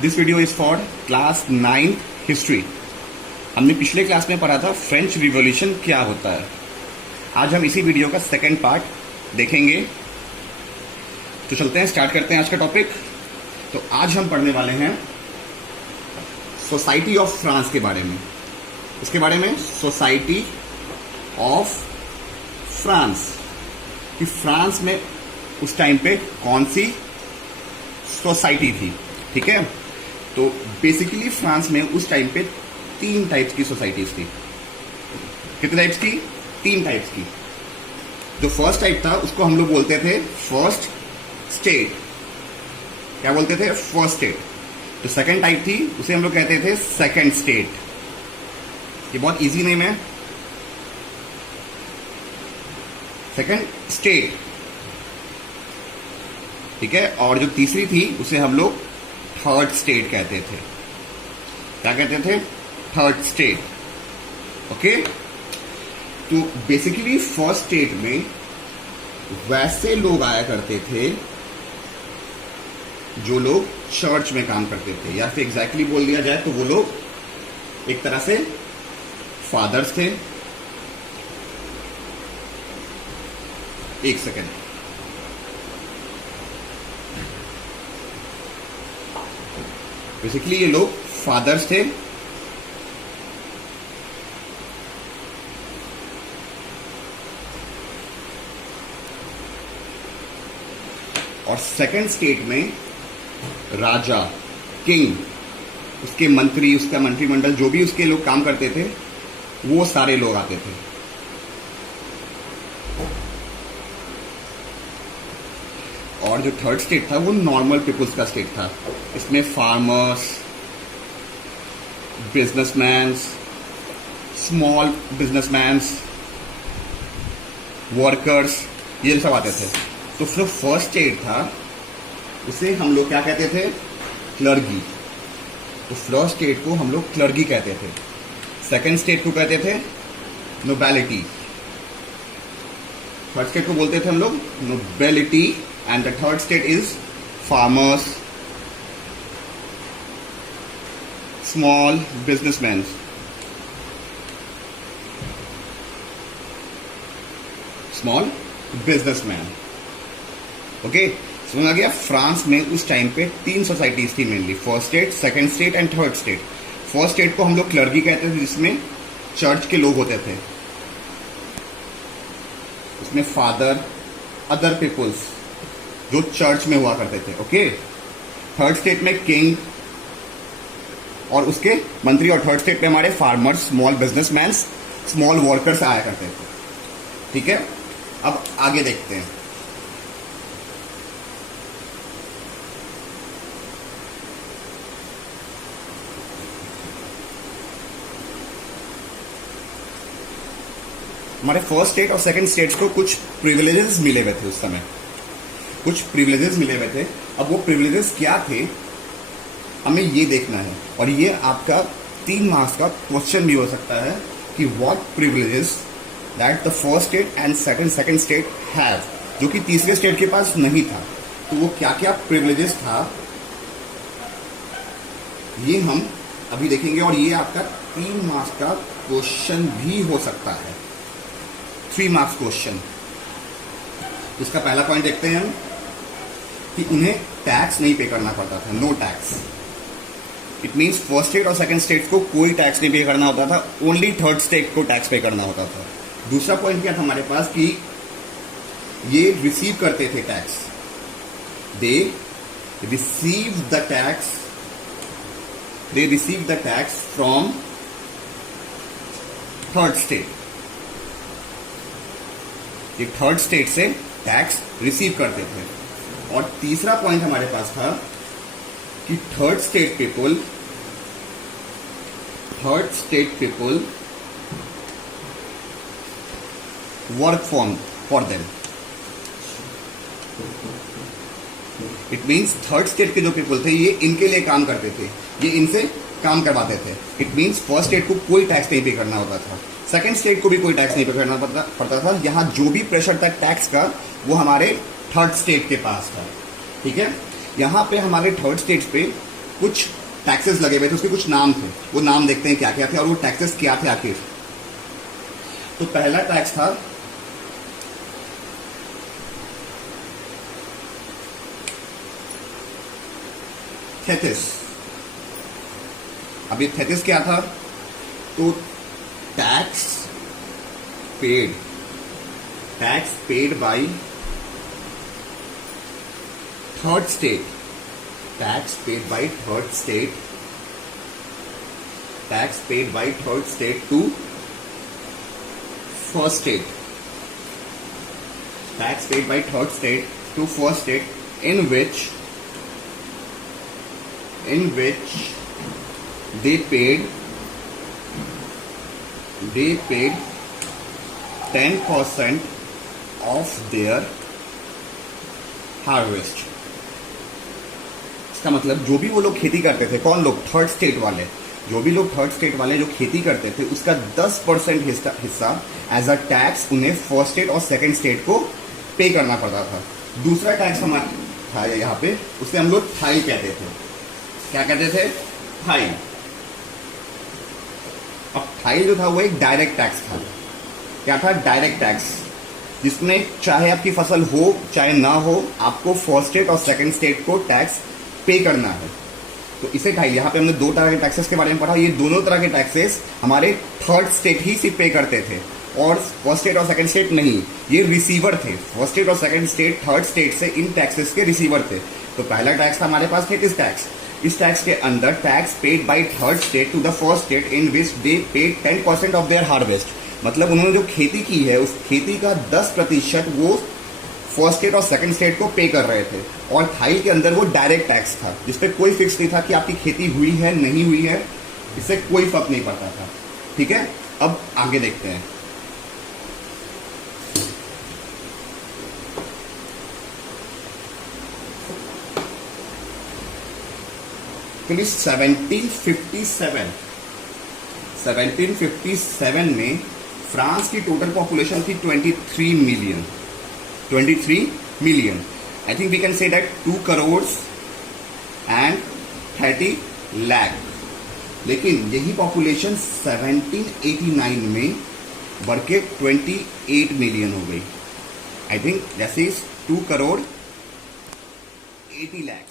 This video is for class 9 history. हमने पिछले class में पढ़ा था फ्रेंच रिवॉल्यूशन क्या होता है। आज हम इसी वीडियो का सेकंड पार्ट देखेंगे। तो चलते हैं, स्टार्ट करते हैं आज का टॉपिक। तो आज हम पढ़ने वाले हैं सोसाइटी ऑफ फ्रांस के बारे में। इसके बारे में सोसाइटी ऑफ फ्रांस कि फ्रांस में उस टाइम पे कौन सी सोसाइटी थी। ठीक है, तो बेसिकली फ्रांस में उस टाइम पे 3 टाइप्स की सोसाइटीज थी। कितने टाइप्स की? 3 टाइप्स की। जो फर्स्ट टाइप था उसको हम लोग बोलते थे फर्स्ट स्टेट। क्या बोलते थे? First state. जो सेकंड टाइप थी उसे हम लोग कहते थे सेकंड स्टेट। ये बहुत इजी नेम है, सेकंड स्टेट। ठीक है, और जो तीसरी थी उसे हम लोग थर्ड स्टेट कहते थे। क्या कहते थे? Third state. ओके, तो बेसिकली फर्स्ट स्टेट में वैसे लोग आया करते थे जो लोग चर्च में काम करते थे, या फिर एग्जैक्टली बोल दिया जाए तो वो लोग एक तरह से फादर्स थे। एक सेकेंड, बेसिकली ये लोग फादर्स थे। और सेकंड स्टेट में राजा, किंग, उसके मंत्री, उसका मंत्रिमंडल, जो भी उसके लोग काम करते थे वो सारे लोग आते थे। और जो थर्ड स्टेट था वो नॉर्मल पीपुल्स का स्टेट था। इसमें farmers, businessman, small businessman, workers, ये सब आते थे। तो जो फर्स्ट स्टेट था उसे हम लोग क्या कहते थे? क्लर्गी। तो फर्स्ट स्टेट को हम लोग क्लर्गी कहते थे। सेकंड स्टेट को कहते थे नोबेलिटी। थर्ड स्टेट को बोलते थे हम लोग nobility, and the third state is farmers, small businessmen। Small businessman. Okay, समझ आ गया? फ्रांस में उस टाइम पे 3 सोसाइटीज थी mainly, first state, second state and third state. First state को हम लोग क्लर्गी कहते थे, जिसमें चर्च के लोग होते थे। उसमें फादर, अदर पीपुल्स जो चर्च में हुआ करते थे। ओके, थर्ड स्टेट में किंग और उसके मंत्री, और थर्ड स्टेट में हमारे farmers, small businessman, small workers आया करते थे। ठीक है, अब आगे देखते हैं। हमारे फर्स्ट स्टेट और सेकंड स्टेट्स को कुछ प्रिविलेजेस मिले हुए थे उस समय, कुछ प्रिविलेजेस मिले हुए थे। अब वो प्रिविलेजेस क्या थे हमें ये देखना है, और ये आपका 3 मार्क्स का क्वेश्चन भी हो सकता है कि what privileges that the first state and second state have, जो कि तीसरे स्टेट के पास नहीं था। तो वो क्या क्या प्रिविलेजेस था ये हम अभी देखेंगे, और ये आपका 3 मार्क्स का क्वेश्चन भी हो सकता है, 3 मार्क्स क्वेश्चन। इसका पहला पॉइंट देखते हैं हम कि उन्हें टैक्स नहीं पे करना पड़ता था, no tax. It means first state और सेकंड स्टेट को कोई टैक्स नहीं पे करना होता था, ओनली थर्ड स्टेट को टैक्स पे करना होता था। दूसरा पॉइंट क्या था हमारे पास कि ये रिसीव करते थे tax, they receive the tax from third state. ये थर्ड स्टेट से टैक्स रिसीव करते थे। और तीसरा पॉइंट हमारे पास था कि third state people work for them. It means third state के जो पीपल थे ये इनके लिए काम करते थे, ये इनसे काम करवाते थे। इट मीन्स फर्स्ट स्टेट को कोई टैक्स नहीं पे करना होता था, सेकंड स्टेट को भी कोई टैक्स नहीं पे करना पड़ता था। यहाँ जो भी प्रेशर था टैक्स का वो हमारे थर्ड स्टेट के पास था। ठीक है, यहाँ पे हमारे थर्ड स्टेट पे कुछ टैक्सेस लगे हुए थे, उसके कुछ नाम थे, वो नाम देखते हैं क्या क्या थे और वो टैक्सेस क्या थे आखिर। तो पहला टैक्स था थेथिस। अभी थेथिस क्या था? तो tax paid by third state, tax paid by third state to first state, tax paid by third state to first state in which they paid 10% of their harvest. इसका मतलब जो भी वो लोग खेती करते थे, कौन लोग? थर्ड स्टेट वाले। जो भी लोग थर्ड स्टेट वाले जो खेती करते थे, उसका 10% हिस्सा एज अ टैक्स उन्हें फर्स्ट स्टेट और सेकंड स्टेट को पे करना पड़ता था। दूसरा टैक्स हमारा था यहाँ पे, उसे हम लोग थाइल कहते थे। क्या कहते थे? थाइल। अब थाइल जो था वो एक डायरेक्ट टैक्स था। क्या था? डायरेक्ट टैक्स, जिसमें चाहे आपकी फसल हो चाहे ना हो, आपको फर्स्ट स्टेट और सेकंड स्टेट को टैक्स पे करना है। तो इसे थाइल, यहाँ पे हमने दो तरह के टैक्सेस के बारे में पढ़ा। ये दोनों तरह के टैक्सेस हमारे थर्ड स्टेट ही सिर्फ पे करते थे और फर्स्ट स्टेट और सेकंड स्टेट नहीं। ये रिसीवर थे, फर्स्ट स्टेट और सेकंड स्टेट थर्ड स्टेट से इन टैक्सेस के रिसीवर थे। तो पहला टैक्स था हमारे पास थेथिस टैक्स। इस टैक्स के अंदर tax paid by third state to the first state in which they paid 10% of their harvest. मतलब उन्होंने जो खेती की है उस खेती का 10% वो फर्स्ट स्टेट और सेकंड स्टेट को पे कर रहे थे। और थाइल के अंदर वो डायरेक्ट टैक्स था, जिसपे कोई फिक्स नहीं था कि आपकी खेती हुई है नहीं हुई है, इससे कोई फर्क नहीं पड़ता था। ठीक है, अब आगे देखते हैं। तो 1757 में फ्रांस की टोटल पॉपुलेशन थी 23 million. 23 million. I think we can say that 2 crore and 30 lakh. लेकिन यही पॉपुलेशन 1789 में बढ़ के 28 मिलियन हो गई। I think that is 2 crore 80 lakh.